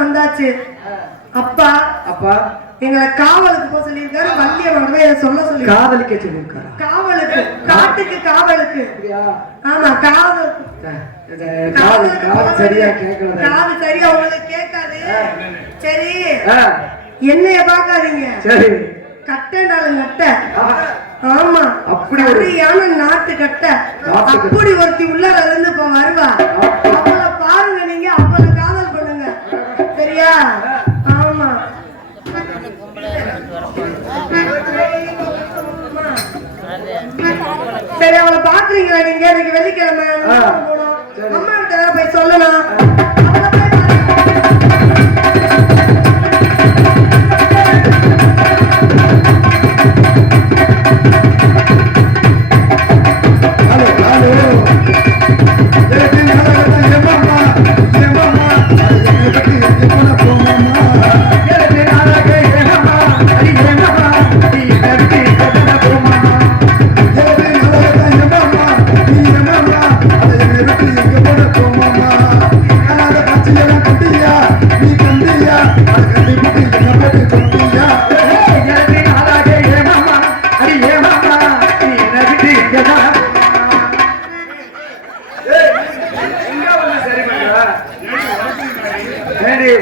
வந்தாச்சு. அப்பா அப்பா எங்களை காவலுக்கு போக சொல்லியிருக்காரு. வந்தியவனவே சொல்ல சொல்லி காவலுக்கு சொல்லியிருக்காரு. காவலுக்கு, காட்டுக்கு காவலுக்கு. ஆமா, காவலுக்கு. காது சரியா கேட்கல. காது சரியா உங்களுக்கு கேட்காது. சரி, என்னைய பாக்காதீங்க. சரி, கட்டண்டாலும் கட்ட. ஆமா, அப்படி சரியான நாட்டு கட்ட. அப்படி ஒருத்தி உள்ளார இருந்து இப்ப வருவா. அவளை பாருங்க, நீங்க அவளை காதல் பண்ணுங்க. சரியா? ஆமா, சரி, அவளை பாக்குறீங்களா நீங்க? இன்னைக்கு வெள்ளிக்கிழமை போனோம். அம்மா கிட்ட போய் சொல்லலாம்.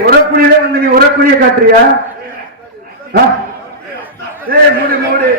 உரக்குழியில வந்து நீ உரக்குழிய காட்டுறியா? மூடு மூடு.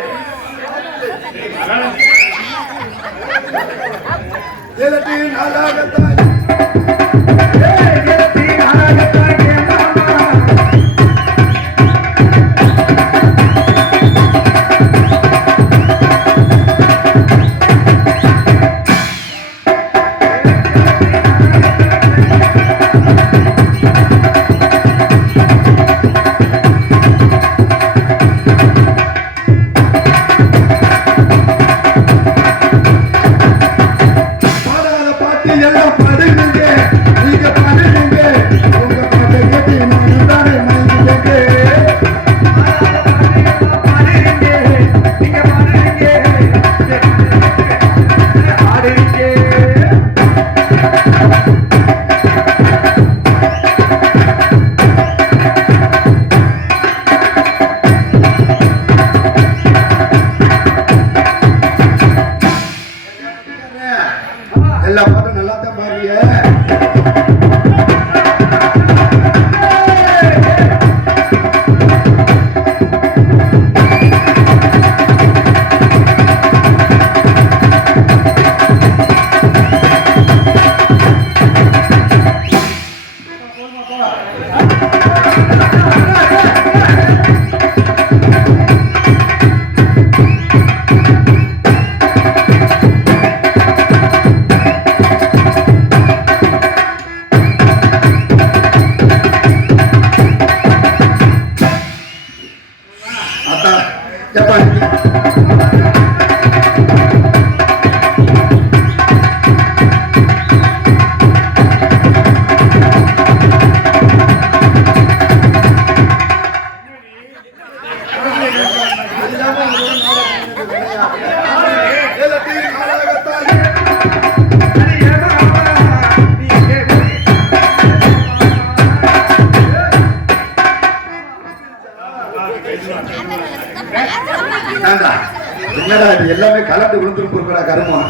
என்னடா இது எல்லாமே கலந்து விழுந்துட்டு போறா கருமம்.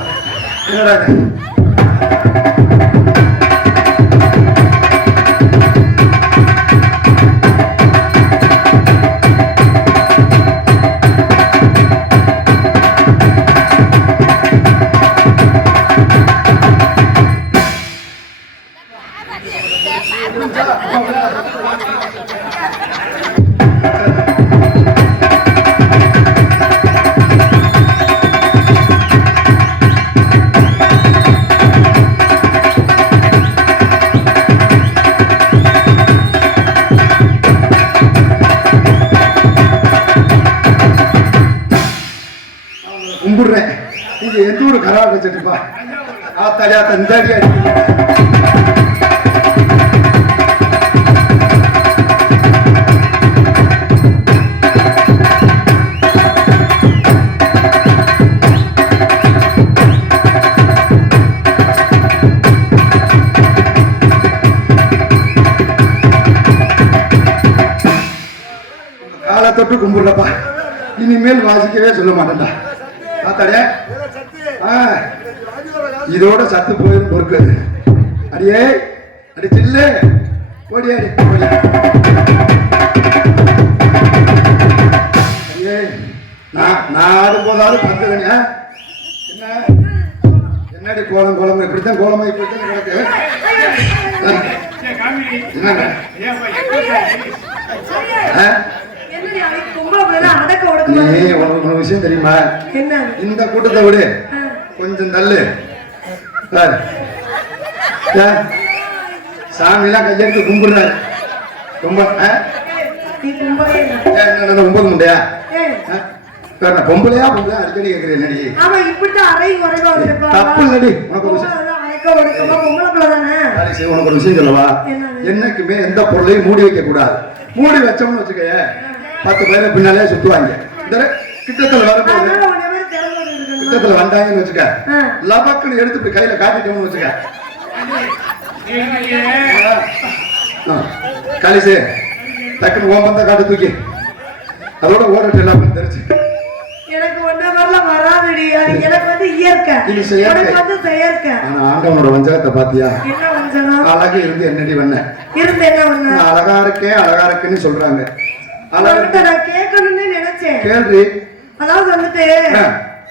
என்னடா கும்பிடுறேன். நீங்க எந்த ஒரு கரா வச்சுட்டுப்பா ஆத்தாடியா தந்தாடியா தொட்டு கும்பிடுறப்பா. இனிமேல் வாசிக்கவே சொல்ல மாட்டேன்டா. ஆத்தாடியா இதோட சத்து போயிடும் பொறுக்கு. அடியே அடி சில்லு ஓடி அடி அடியே. நான் ஆடும்போதாவது பத்து தனியா என்ன என்னடி கோலம் கோலம் இப்படித்தான் கோலமா இப்படித்தான் கிடக்கு. என்னங்க நீ ஒரு விஷயம் தெரியுமா? இந்த கூட்டத்தை விடு, கொஞ்சம் தள்ளு. சாமிலாம் கையெடுத்து கும்பிடுறாரு. ரொம்ப 9 முண்டையா பொம்பளையா பொம்பளையா அடிக்கடி கேட்கிறேன். தப்பு இல்லடி. உனக்கு ஒரு விஷயம் சொல்லவா? என்னைக்குமே எந்த பொருளையும் மூடி வைக்க கூடாது. மூடி வச்சோம்னு வச்சுக்க 10 பேரை பின்னாலே சுத்துவாங்க. கிட்டத்துல வரும்போது கிட்டத்துல வந்தாங்கன்னு வச்சுக்க, லபக்குன்னு எடுத்து இப்படி கையில காட்டிட்டோம்னு வச்சுக்க, காலிசே டக்குன்னு ஓம்பந்த காட்டு தூக்கி அதோட ஓடட்டு எல்லாம் தெரிச்சு. எனக்கு ஒன்ன மாதிரிலாம் வராதுடி. எனக்கு வந்து இயற்கை, எனக்கு வந்து செயற்கை. ஆனா ஆண்டவனோட வஞ்சகத்தை பாத்தியா? என்ன வஞ்சகம்? அழகு இருந்து என்னடி பண்ண இருந்து என்ன பண்ண? அழகா இருக்கேன் அழகா இருக்குன்னு சொல்றாங்க. அழகு நான் கேட்கணும்னு நினைச்சேன். கேள்வி அதாவது வந்துட்டு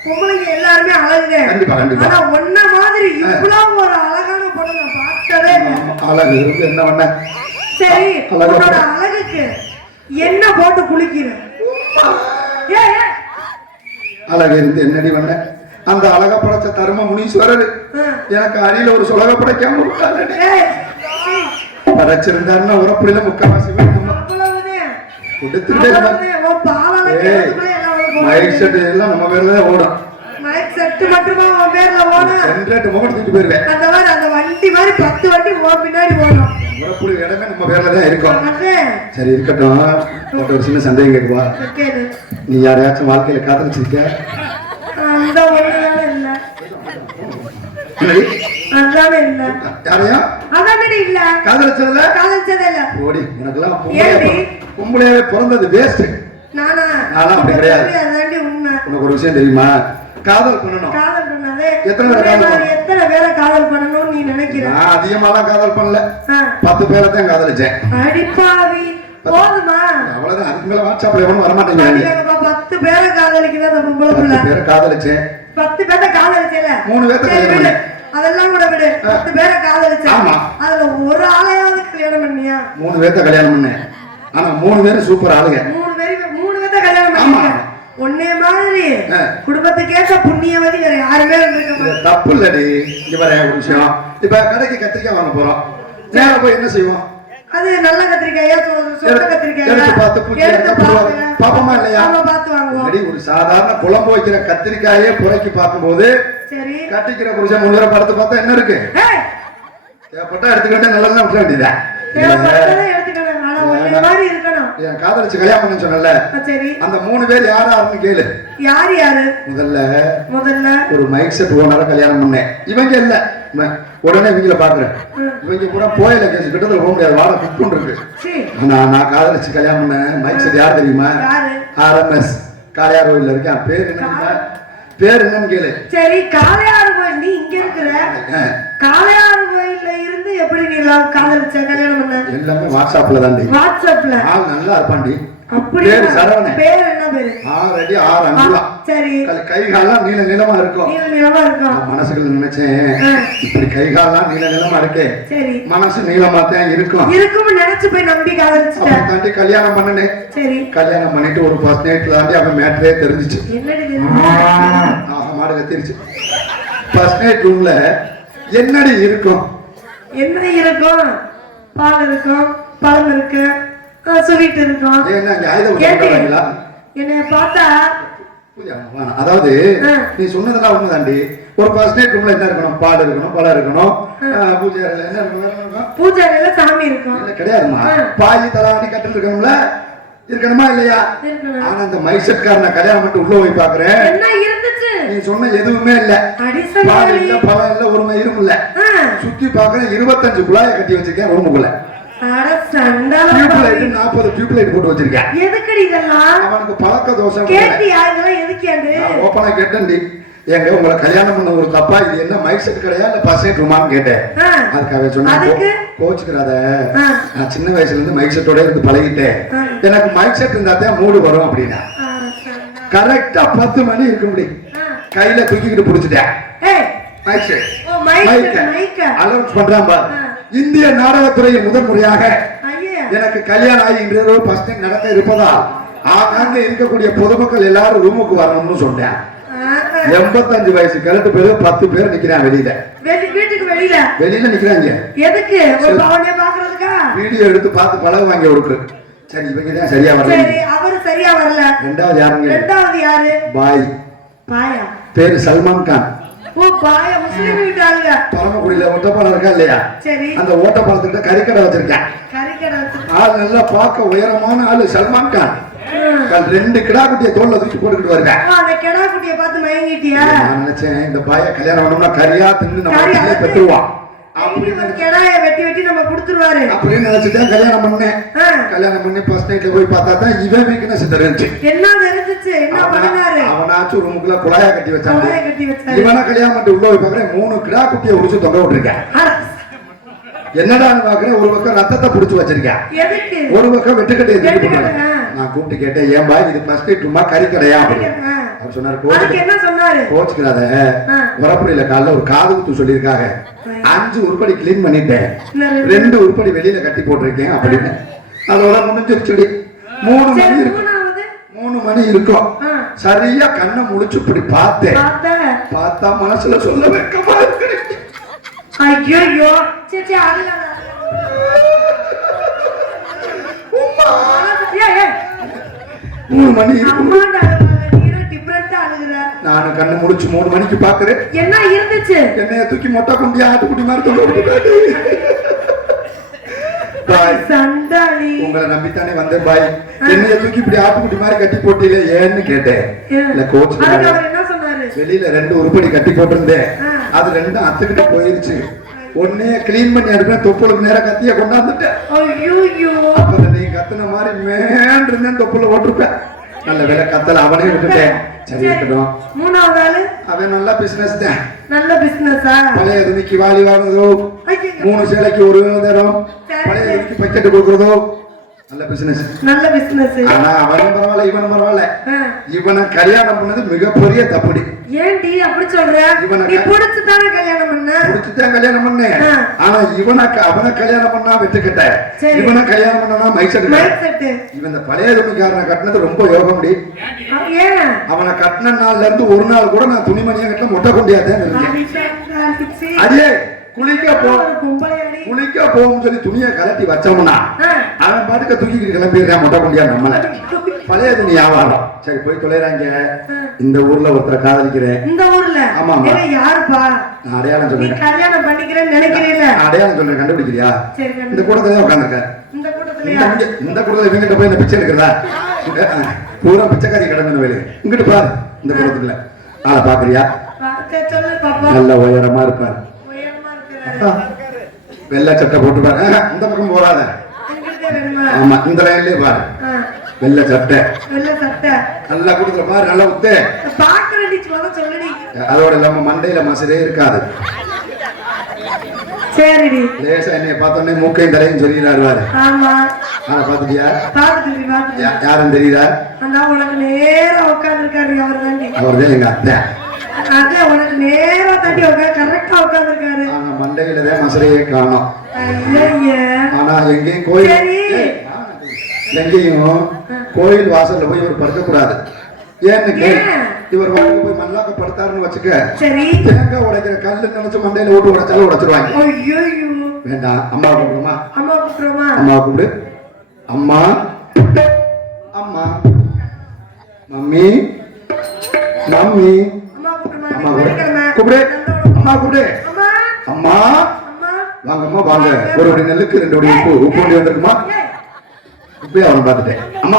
பொம்பளைங்க எல்லாருமே அழகு. கண்டிப்பா கண்டிப்பா. ஆனா ஒன்ன மாதிரி இவ்வளவு ஒரு அழகான பொண்ணு நான் பார்த்ததே இல்லை. அழகு இருந்து என்ன பண்ண? சரி, உன்னோட அழகுக்கு என்ன போட்டு குளிக்கிற? அழகு இருந்து என்னடி பண்ண? அந்த அழக படைச்ச தர்ம முனீஸ்வரர் எனக்கு அடியில ஒரு சுலக படைக்காம படைச்சிருந்தாருன்னா உறப்புல முக்காவாசி கொடுத்துட்டே எல்லாம் நம்ம பேர்ல தான் ஓடும். போயிருவேன். அந்த வண்டி மாதிரி 10 வண்டி பின்னாடி ஓடும். இடமே நம்ம பேர்ல தான் இருக்கும். சரி இருக்கட்டும். ஒரு சின்ன சந்தேகம் கேட்குவா? நீ யாரையாச்சும் வாழ்க்கையில காதலிச்சிருக்க? பொம்பளையாவே பிறந்தது வேஸ்ட். அப்படி கிடையாது. உனக்கு ஒரு விஷயம் தெரியுமா? காதல் பண்ணணும். எத்தனை பேரை காதல் பண்ணணும்னு நீ நினைக்கிற? நான் அதிகமாலாம் காதல் பண்ணல. 10 பேரை தான் காதலிச்சேன். அடிப்பாவி போதுமா? அவ்வளவுதான். அதுக்கு மேல வாட்ஸ்அப்ல எவனும் வரமாட்டேங்கிறாங்க. 10 பேரை காதலிக்குதா அந்த பொம்பளை புள்ள? 10 பேரை காதலிச்சேன். 10 பேரை காதலிச்சேல? 3 பேரை காதலிச்சேன். அதெல்லாம் கூட விடு. 10 பேரை காதலிச்சேன். அதுல ஒரு ஆளையாவது கல்யாணம் பண்ணியா? 3 பேரை கல்யாணம் பண்ணேன். ஆனா 3 பேரும் சூப்பர் ஆளுங்க. 3 பேரை கல்யாணம் பண்ணியா? ஒன்னே மாதிரி குடும்பத்துக்கு ஏற்ற புண்ணியவதி வேற யாருமே இருந்திருக்க. தப்பு இல்லடி. இங்க பாரு ஒரு விஷயம். இப்ப கடைக்கு கத்திரிக்காய் வாங்க போறோம். நேரா போய் என்ன செய்வோம்? அது நல்ல கத்திரிக்காயா சொந்த கத்திரிக்காயா எடுத்து பார்த்து பூச்சி பாப்பமா இல்லையா? பார்த்து வாங்குவோம். ஒரு சாதாரண குழம்பு வைக்கிற கத்திரிக்காயே புரைக்கு பார்க்கும்போது சரி கட்டிக்கிற புருஷன் முழுவதும் படத்தை பார்த்தா என்ன இருக்கு? தேவைப்பட்டா எடுத்துக்கிட்டே நல்லா விட்டுற வேண்டியதா? என் காதலிச்சு கல்யாணம் பண்ண சொன்னல, அந்த 3 பேர் யாராருன்னு கேளு. யாரு யாரு? முதல்ல ஒரு மைக் செட் ஓனரை கல்யாணம் பண்ணேன். இவங்க இல்ல, உடனே இவங்கள பாக்குறேன். இவங்க கூட போயில கேஸ் கிட்டத்துல போக முடியாது, வாழ குப்புன்னு இருக்கு. ஆனா நான் காதலிச்சு கல்யாணம் பண்ணேன் மைக் செட் யார் தெரியுமா? RMS காளையார் கோயில்ல இருக்கேன். பேர் என்னன்னு கேளு. சரி, காளையார் கோயில் நீ இங்க இருக்கிற. காளையார் கோயில்ல இருந்து எப்படி நீ காதலிச்ச கல்யாணம் பண்ண? எல்லாமே வாட்ஸ்அப்ல தாண்டி. வாட்ஸ்அப்ல ஆள் நல்லா இருப்பாண்டி. அப்படி பேர் சரவணன். பேர் என்ன பேரு? 6 அடி 6 அங்குலம். சரி, கை கால்லாம் நீல நீளமா இருக்கும். மனசுக்குள்ள நினைச்சேன், இப்படி கை கால்லாம் நீல நீளமா இருக்கே, சரி மனசு நீளமா தான் இருக்கும் நினைச்சு போய் நம்பி காதலிச்சிட்டேன். தாண்டி கல்யாணம் பண்ணனேன். சரி கல்யாணம் பண்ணிட்டு ஒரு ஃபர்ஸ்ட் நைட்ல தாண்டி அவன் மேட்டரே தெரிஞ்சிச்சு. மாடு கத்திருச்சு. ஃபர்ஸ்ட் நைட் ரூம்ல என்னடி இருக்கும்? என்ன இருக்கும்? பால் இருக்கும், பழம் இருக்கு, ஸ்வீட் இருக்கும். என்னைய பார்த்தா அதாவது நீ சொன்னதெல்லாம் உண்மைதாண்டி. ஒரு ஃபர்ஸ்ட் நைட் ரூம்ல என்ன இருக்கணும்? பால் இருக்கணும், பழம் இருக்கணும், பூஜை அறையில என்ன இருக்கணும்? பூஜை அறையில சாமி இருக்கும். இல்ல கிடையாதுமா, பாய் தலாணி கட்டில் இருக்கணும்ல, இருக்கணுமா இல்லையா? ஆனா அந்த மைக் செட்காரனை கல்யாணம் பண்ணிட்டு உள்ள போய் பாக்குறேன், என்ன இருந்துச்சு? நீ சொன்ன எதுவுமே இல்ல. பால் இல்ல, பழம் இல்ல, ஒரு மயிரும் இல்ல. சுத்தி பாக்குறேன் 25 குழாயை கட்டி வச்சிருக்கேன் ரூமுக்குள்ள. அட சண்டால டியூப்லைட் 40 டியூப்லைட் போட்டு வச்சிருக்கேன். எதுக்குடி இதெல்லாம்? அவனுக்கு பழக்க தோஷம். கேட்டியா இதெல்லாம் எதுக்கேண்டு? நான் ஓப்பனா கேட்டேன்டி. ஏங்க உங்களை கல்யாணம் பண்ண ஒரு தப்பா இது என்ன மைக் செட் கிடையா இல்ல பர்சனேட் ரூமான்னு கேட்டேன். அதுக்காக சொன்னேன் கோச்சுக்கிறாத, நான் சின்ன வயசுல இருந்து மைக் செட்டோட இருந்து பழகிட்டேன், எனக்கு மைக் செட் இருந்தா தான் மூடு வரும் அப்படின்னா. கரெக்டா 10 மணி இருக்க முடியும் கையில தூக்கிக்கிட்டு புடிச்சிட்டேன் மைக் செட். அலௌன்ஸ் பண்றான் பாரு. இந்திய நாடகத்துறையில் முதல் முறையாக எனக்கு கல்யாணம் ஆகின்றது ஃபர்ஸ்ட் டைம் நடக்க இருப்பதால் அங்க இருக்கக்கூடிய பொதுமக்கள் எல்லாரும் ரூமுக்கு வரணும்னு சொன்னேன். 85 வயசு கரெக்ட் பேரு 10 பேர் நிக்கிறாங்க வெளியில. வீட்டுக்கு வெளியில நிக்கிறாங்க. எதுக்கு? ஒரு பவனே பாக்குறதுக்கா? வீடியோ எடுத்து பார்த்து பழகு வாங்கி ஒருக்கு. சரி இவங்க தான் சரியா வரல. சரி அவர் சரியா வரல. ரெண்டாவது யாருங்க? ரெண்டாவது யாரு? பாய். பாயா? பேரு சல்மான் கான். ஓ பாயா முஸ்லிம் வீட்டாளுங்க. பரமக்குடியில ஓட்டப்பாலம் இருக்கா இல்லையா? சரி. அந்த ஓட்டப்பாலத்துக்கிட்ட கறிக்கடை வச்சிருக்கேன். கறிக்கடை வச்சிருக்கேன். ஆள் நல்லா பார்க்க உயரமான ஆளு சல்மான் கான். 2 கிடா குட்டியை தோல்ல தூக்கி போட்டுக்கிட்டு வருவேன். அந்த கிடா குட்டியை பார்த்து மயங்கிட்டியா? நான் நினைச்சேன் இந்த பாய கல்யாணம் பண்ணோம்னா கறியா தின்னு நம்ம வீட்டுல பெற்றுவான் அப்படின்னு கிடாய வெட்டி வெட்டி நம்ம கொடுத்துருவாரு அப்படின்னு நினைச்சுதான் கல்யாணம் பண்ணேன். கல்யாணம் பண்ணி ஃபர்ஸ்ட் நைட்ல போய் பார்த்தா தான் இவன் வீக்னஸ் தெரிஞ்சு. என்ன தெரிஞ்சிச்சு? என்ன பண்ணாரு? அவனாச்சும் ரூமுக்குள்ள குழாயா கட்டி வச்சாங்க. இவனா கல்யாணம் பண்ணி உள்ள போய் பாக்குறேன் 3 கிடா குட்டியை உரிச்சு தொங்க விட்டுருக்கேன். என்னடான்னு பாக்குறேன் ஒரு பக்கம் ரத்தத்தை புடிச்சு வச்சிருக்கேன், ஒரு பக்கம் வெட்டுக்கட்டையை தூக்கி போட்டுருக்கேன். நான் கூப்பிட்டு கேட்டேன் ஏன் பாய் இது ஃபர்ஸ்ட் நைட் சும்மா கறிக்கடையா அப்படின்னு. அவர் சொன்னாரு கோச்சுக்கிறாத, உரப்படியில காலைல ஒரு காது குத்து சொல்லியிருக்காங்க, 5 உருப்படி கிளீன் பண்ணிட்டேன், 2 உருப்படி வெளியில கட்டி போட்டிருக்கேன் அப்படின்னு. அதோட முடிஞ்சிருச்சு. 3 மணி இருக்கும். சரியா கண்ணை முழிச்சு இப்படி பார்த்தேன். பார்த்தா மனசுல சொல்ல வெக்கமா இருக்கு. ஐயோ சேச்சி அழுகாத. 3 மணி இருக்கும். நானும் கண்ணு முடிச்சு 3 மணிக்கு பாக்குறேன். என்ன இருந்துச்சு? என்னைய தூக்கி மொட்டை குண்டியா ஆட்டுக்குட்டி மாதிரி தொங்க விட்டுட்டாரு. உங்களை நம்பித்தானே வந்தேன் பாய். என்னைய தூக்கி இப்படி ஆட்டுக்குட்டி மாதிரி கட்டி போட்டீங்களே ஏன்னு கேட்டேன். இல்ல கோச் வெளியில 2 உருப்படி கட்டி போட்டிருந்தேன், அது 2 அத்துக்கிட்ட போயிருச்சு. ஒன்னே கிளீன் பண்ணி எடுப்பேன், தொப்புளுக்கு நேரம் கத்திய கொண்டாந்துட்டேன். அப்ப நீ கத்துன மாதிரி மேன் இருந்தேன் தொப்புல ஓட்டிருப்பேன். நல்ல வேலை கத்தல அவனே விட்டுட்டேன். சரி இருக்கட்டும். 3வது ஆளு அவன் நல்ல பிசினஸ் தான். நல்ல பிசினஸா? பழைய துணிக்கு வாலி வாங்குறதோ, 3 சேலைக்கு ஒரு தரம், பழைய துணிக்கு பக்கெட் கொடுக்கறதோ நல்ல பிசினஸ். நல்ல பிசினஸ். ஆனா அவனும் பரவாயில்ல இவனும் பரவாயில்ல. இவனை கல்யாணம் பண்ணது மிகப்பெரிய தப்புடி. ஏன்டி அப்படி சொல்ற? நீ புடிச்சுதானே கல்யாணம் பண்ண? புடிச்சுதான் கல்யாணம் பண்ணேன். ஆனா அவனை கல்யாணம் பண்ணா வெட்டுக்கிட்ட, இவனை கல்யாணம் பண்ணா மைக் செட். இவன் இந்த பழைய துணிக்காரனை கட்டினது ரொம்ப யோகம் முடி. அவனை கட்டின நாள்ல இருந்து ஒரு நாள் கூட நான் துணிமணியை கட்டல மொட்டை கொண்டியாதான் இருக்கேன். அதே குளிக்க போகும் சொல்லி துணியை கலட்டி வச்சோம்னா அவன் பாட்டுக்க தூக்கிட்டு கிளம்பிடுறான் மொட்டை கொண்டியா நம்மள. பழைய துணி வியாபாரம். சரி போய் தொலைறாங்க. இந்த ஊர்ல ஒருத்தரை காதலிக்கிறேன். இந்த ஊர்ல? ஆமா. யாருப்பா? நான் அடையாளம் சொல்றேன். கல்யாணம் பண்ணிக்கிறேன்னு நினைக்கிறீங்களா? அடையாளம் சொல்றேன், கண்டுபிடிக்கிறியா? இந்த கூட்டத்துல உட்காந்துருக்க. இந்த கூட்டத்துல இவங்கிட்ட போய் இந்த பிச்சை எடுக்கிறதா? பூரா பிச்சைக்காரி கிடந்து வேலை. இங்கிட்டு பாரு இந்த கூட்டத்துல ஆளை பாக்குறியா? நல்ல உயரமா இருப்பாரு, வெள்ளை சட்டை போட்டு பாரு. இந்த பக்கம் போறாத. ஆமா இந்த லைன்லயே பாரு, வெள்ளை சட்டை நல்லா கொடுக்குற பாரு, நல்லா உத்து. அதோட இல்லாம மண்டையில மசரே இருக்காது. சரிடி. லேசா என்னைய பார்த்தோன்னே மூக்கையும் தலையும் சொல்லிடுறாரு பாரு. ஆமா ஆனா பாத்துட்டியா? யாரும் தெரியுதா? உனக்கு நேரா உட்கார்ந்துருக்காரு அவர்தான் எங்க அத்தை. அதான் உனக்கு நேரா தட்டி கரெக்டா உட்கார்ந்துருக்காரு. ஆனா மண்டையிலதான் மசரையே காணோம். ஆனா எங்கேயும் கோயில் வாசல்ல போய் இவர் படுக்க கூடாது. ஏன்னு இவர் வாங்க போய் மல்லாக்க படுத்தாருன்னு வச்சுக்க, தேங்காய் உடைக்கிற கல்லு நினைச்சு மண்டையில ஓட்டு உடைச்சாலும் உடைச்சிருவாங்க. வேண்டாம். அம்மா கூப்பிடுமா? அம்மா கூப்பிடு. அம்மா அம்மா மம்மி மம்மி அம்மா கூப்பிடு. அம்மா கூப்பிடு. அம்மா வாங்கம்மா வாங்க. ஒரு வடி நெல்லுக்கு 2 வடி உப்பு. உப்பு வண்டி வந்திருக்குமா? இப்பயே அவனை பார்த்துட்டேன். அம்மா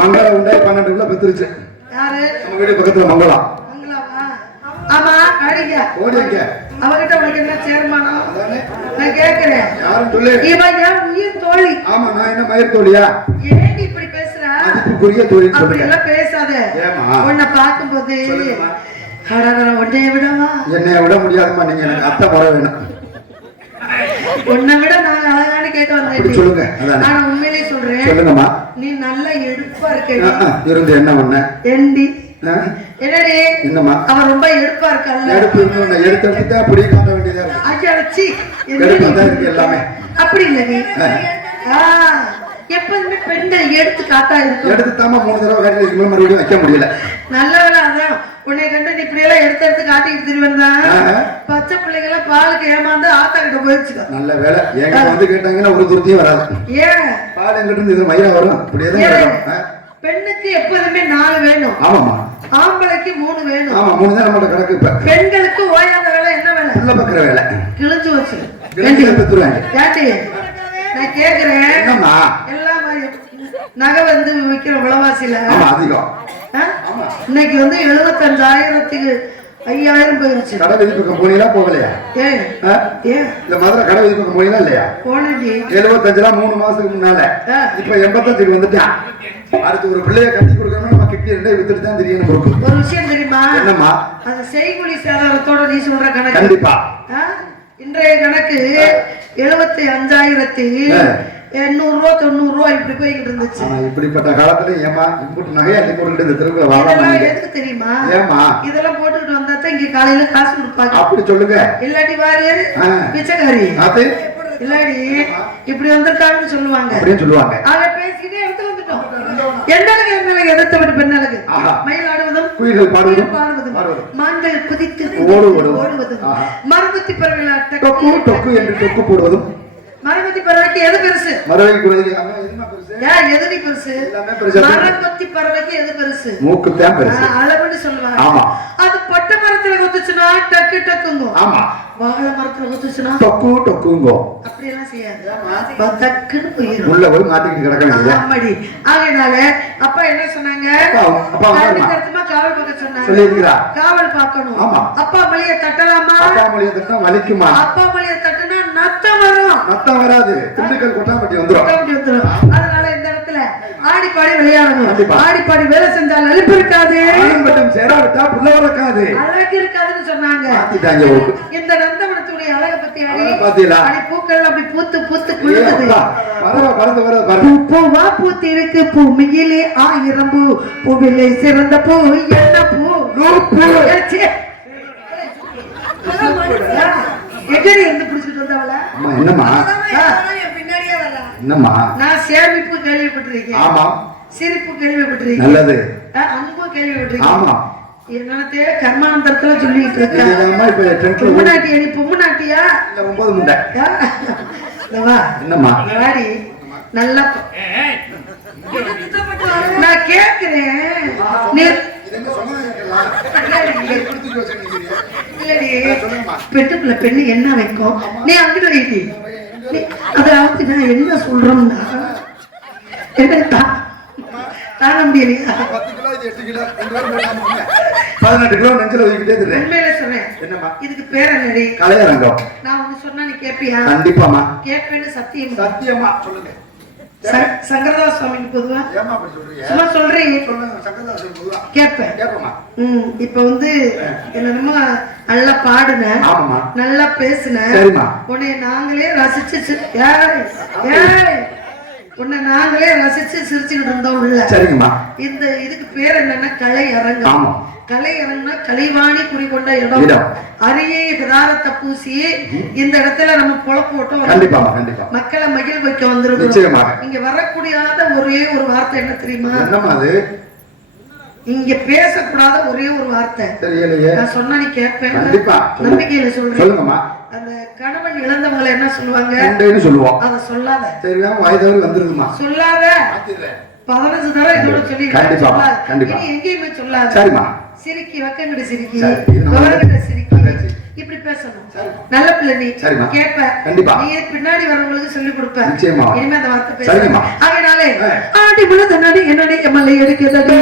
மங்கள உண்டாய் 12 பெத்துருச்சு. யாரு? நம்ம வீடு பக்கத்துல மங்களம். மங்களாவா? ஆமா, அடிங்க. ஓடிங்க. அவகிட்ட உனக்கு என்ன சேர்மானோ? நான் கேக்குறேன். யாரும் சொல்லு. இவன் என் உயிர் தோழி. ஆமா, நான் என்ன மயிர் தோழியா? ஏன்டி இப்படி பேசுற? அதுக்குரிய தோழி சொல்லுங்க. அப்படி எல்லாம் பேசாத. ஏமா? உன்னை பாக்கும்போது அடடட உன்னைய விடவா? என்னைய விட முடியாதுமா, நீங்க எனக்கு அத்தை வர வேணும். உன்னை விட நான் அழகான கேட்க வந்தேன். சொல்லுங்க. ஆனா உண்மையிலேயே சொல்றேன். சொல்லுங்கம்மா. நீ நல்ல எடுப்பா இருக்க. இருந்து என்ன பண்ண? ஏண்டி? என்னடி? என்னம்மா? அவன் ரொம்ப எடுப்பா இருக்கல்ல. எடுப்பு இன்னும் எடுத்து அப்படி காட்ட வேண்டியதா இருக்கு. அச்சி எடுப்பா தான் இருக்கு எல்லாமே. அப்படி இல்ல நீ. எப்பவுமே பெண்கள் எடுத்து காட்டா இருக்கும். எடுத்து தாமா 3 தடவை கட்டி மறுபடியும் வைக்க முடியல. நல்ல வேலை அதான். உன்னை கண்டு நீ இப்படி எல்லாம் எடுத்து காட்டிட்டு திருவன் தான். பச்சை பிள்ளைங்க எல்லாம் பாலுக்கு ஏமாந்து ஆத்தா கிட்ட போயிடுச்சுக்கோ. நல்ல வேலை. எங்க வந்து கேட்டாங்கன்னா ஒரு துருத்தியும் வராது. ஏன் பால் எங்கிட்ட இருந்து இது மயிரா வரும். அப்படியேதான் பெண்ணுக்கு எப்போதுமே 4 வேணும். ஆமாமா. ஆம்பளைக்கு 3 வேணும். ஆமா, 3 தான் நம்மளோட கணக்கு. இப்ப பெண்களுக்கு ஓயாத வேலை என்ன வேலை? உள்ள பக்கற வேலை. கிழிஞ்சு வச்சு ஏண்டி நான் கேக்குறேன். என்னம்மா? எல்லாம் நகை வந்து விற்கிற விலைவாசியில அதிகம். இன்னைக்கு வந்து 75,000க்கு 5,000 போயிருச்சு. கடை விதிப்புக்கு போனீங்களா போகலையா? ஏன் இந்த மதுரை கடை விதிப்புக்கு போனீங்களா இல்லையா? போனேன்டி. 75 3 மாசத்துக்கு முன்னால. இப்ப 85க்கு வந்துட்டான். அடுத்து ஒரு பிள்ளைய கட்டி கொடுக்கணும்னா நம்ம கிட்டி 2 வித்துட்டு தான் தெரியும் நமக்கு. ஒரு விஷயம் தெரியுமா? என்னம்மா? அந்த செய்கூலி சேதாரத்தோட நீ சொல்ற கணக்கு கண்டிப்பா இன்றைய கணக்கு 75,800 ரூபா 90 இப்படி போய்கிட்டு இருந்துச்சு. இப்படிப்பட்ட காலத்துல ஏமா இப்படி நகையா போட்டுக்கிட்டு இந்த தெருவுல வாழலாம் எதுக்கு தெரியுமா? ஏமா இதெல்லாம் போட்டுக்கிட்டு வந்தா தான் இங்க காலையில காசு கொடுப்பாங்க. அப்படி சொல்லுங்க. இல்லாட்டி பாரு பிச்சைக்காரி அது இல்லாடி இப்படி வந்திருக்காங்கன்னு சொல்லுவாங்க. அப்படியே சொல்லுவாங்க. அதை பேசிக்கிட்டே எடுத்து வந்துட்டோம். எந்தளவுக்கு எதிர்த்தப்பட்டு பெண்ணழகு மயில் ஆடுவதும் குயில்கள் பாடுவதும் மான்கள் குதித்து ஓடுவதும் மரபத்தி பறவைகள் டொக்கு டொக்கு என்று டொக்கு போடுவதும். மரபத்தி பறவைக்கு எது பெருசு? மரபத்தி பறவைக்கு எது பெருசு? மரபத்தி பறவைக்கு எது பெருசு? மூக்கு தான் பெருசு. அளவுன்னு சொல்லுவாங்க. ஆமா. அது பட்டை மரத்துல குத்துச்சுன்னா டக்கு டக்குங்கோ. ஆமா. வாழை மரத்துல குத்துச்சுன்னா டொக்கு டொக்குங்கோ. அப்படி எல்லாம் செய்யாது. டக்குன்னு போயிடும். உள்ள போய் மாட்டிக்கிட்டு கிடக்கணும். ஆமாடி. ஆகையினால அப்பா என்ன சொன்னாங்க? அடுத்தடுத்துமா காவல் பார்க்க சொன்னாங்க. சொல்லிருக்கா? காவல் பார்க்கணும். ஆமா. அப்பா மலையை தட்டலாமா? அப்பா மலையை தட்டினா வலிக்குமா? அப்பா மலையை தட்டினா நத்தம் வரும். நத்தம் வராது. திண்டுக்கல் கொட்டாம்பட்டி வந்துரும். அதனால இந்த இடத்துல ஆடி பாடி விளையாடணும். ஆடி பாடி வேலை செஞ்சால் அலுப்பு இருக்காது. ஆடம்பட்டம் சேராவிட்டா புள்ள வரக்காது. அழகு இருக்காதுன்னு சொன்னாங்க. இந்த நந்தவனத்துடைய அழகை பத்தி அடி பூக்கள் அப்படி பூத்து பூத்து குளிர்ந்தது. பூவா பூத்து இருக்கு பூமியிலே 1000 பூ. பூவிலே சிறந்த பூ என்ன பூ? எகரி வந்து பிடிச்சிட்டு வந்தவள. என்னம்மா? பின்னாடியே வரல. என்னம்மா? நான் சேமிப்பு கேள்விப்பட்டிருக்கேன். ஆமா. சிரிப்பு கேள்விப்பட்டிருக்கேன். நல்லது. அன்பு கேள்விப்பட்டிருக்கேன். ஆமா. என்னத்தே கர்மானந்தரத்துல சொல்லிட்டு இருக்கா? அம்மா இப்ப டென்த்ல பொம்முனாட்டியா? நீ பொம்முனாட்டியா? இல்ல 9 முண்டை. வா. என்னம்மா? வாடி. நல்லா நான் கேக்குறேன். நீ பெட்டுக்குள்ள பெண்ணு என்ன வைக்கும்? நீ அங்கிட்ட வைட்டி. அதாவது நான் என்ன சொல்றோம்னா தாங்க முடியலையா? 10 கிலோ இது 8 கிலோ 18 கிலோ நெஞ்சில ஊக்கிட்டே இருக்கேன். உண்மையிலே சொல்றேன். என்னம்மா இதுக்கு பேர் என்னடி? கலையரங்கம். நான் ஒண்ணு சொன்னா நீ கேப்பியா? கண்டிப்பாமா. கேப்பேன்னு சத்தியம். சத்தியமா சொல்லுங்க. சங்கரதாஸ் சுவாமிக்கு பொதுவா ஏமா அப்படி சொல்றீங்க? சும்மா சொல்றீங்க. சொல்லுங்க சங்கரதாஸ் பொதுவா. கேப்பேன். கேப்பமா. இப்ப வந்து என்னமா நல்லா பாடுன. ஆமாமா. நல்லா பேசுன. சரிமா. உன்னை நாங்களே ரசிச்சு உன்னை நாங்களே ரசிச்சு சிரிச்சுக்கிட்டு இருந்தோம் உள்ள. சரிங்கம்மா. இந்த இதுக்கு பேர் என்னன்னா கலை அரங்கம். ஆமா. கலை அரங்கம்னா கலைவாணி குறிக்கொண்ட இடம். அரிய விதாரத்தை பூசி இந்த இடத்துல நம்ம பொழப்பு ஓட்டம். கண்டிப்பா கண்டிப்பா. மக்களை மகிழ் வைக்க வந்திருக்கோம். இங்க வரக்கூடியாத ஒரே ஒரு வார்த்தை என்ன தெரியுமா? என்னம்மா அது? இங்க பேசக்கூடாத ஒரே ஒரு வார்த்தை. தெரியலையே. நான் சொன்னா நீ கேட்பேன். கண்டிப்பா. நம்பிக்கையில சொல்றேன். சொல்லுங்கம்மா. அந்த கணவன் இழந்தவங்களை என்ன சொல்லுவாங்க? ரெண்டுன்னு சொல்லுவோம். அத சொல்லாத. சரியா வாய் தவறி வந்துருதுமா. சொல்லாத. 15 தடவை இதோட சொல்லி. கண்டிப்பா கண்டிப்பா. நீ எங்கேயுமே சொல்லாத. சரிமா. சிரிக்கி வக்கங்கடி சிரிக்கி. கவரங்கடி சிரிக்கி. இப்படி பேசணும். நல்ல பிள்ளை நீ. கேட்ப. கண்டிப்பா. நீ பின்னாடி வரவங்களுக்கு சொல்லி கொடுப்ப. நிச்சயமா. இனிமே அந்த வார்த்தை பேசு. சரிமா. அதனாலே ஆடி முழுத நடி என்னடி எம்எல்ஏ எடுக்கிறதடி.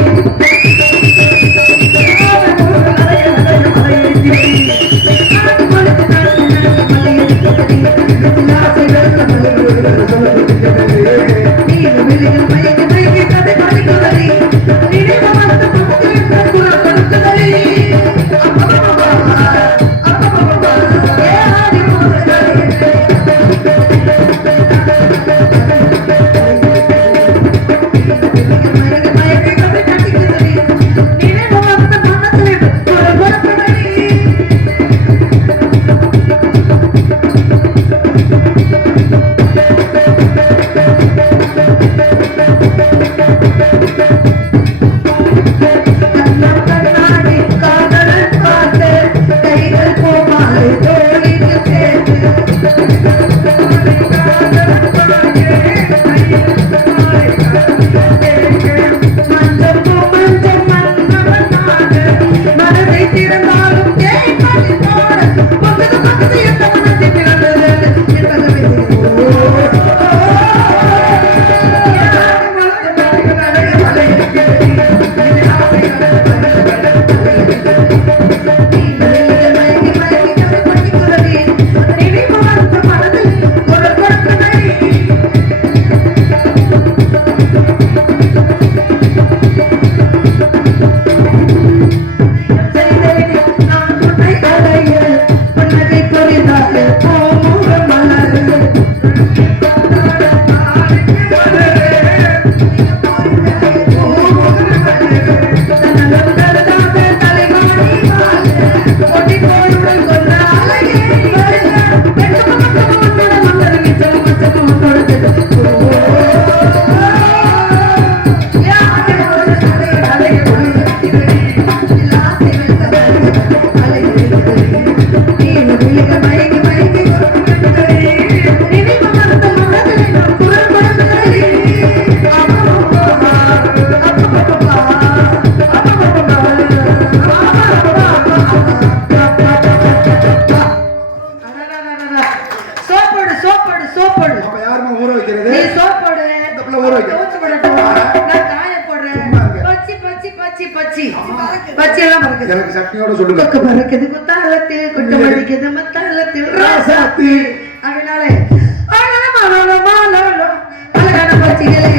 எனக்கு சக்தியோட சொல்லுங்க. பறக்குது குத்தாலத்தில் குட்டம் அடிக்குது மத்தாலத்தில் ராசாத்தி. அதனாலே அழகான பச்சிகளை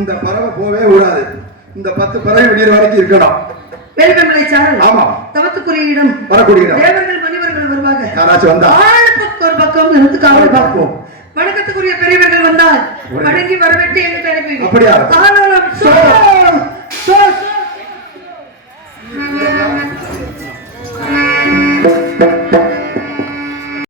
இந்த பறவை போவே கூடாது. இந்த 10 பறவை விடியற வரைக்கும் இருக்கணும். வேல்வெளிமலை சாரல். ஆமா. தவத்துக்குரிய இடம். வரக்கூடிய இடம். தேவர்கள் மனிதர்கள் வருவாங்க. யாராச்சும் வந்தா ஆளுக்கு ஒரு பக்கம் இருந்து காவல் பார்ப்போம். வணக்கத்துக்குரிய பெரியவர்கள் வந்தால் வணங்கி வரவேற்று எங்க தலைமை. அப்படியா? ஆனாலும்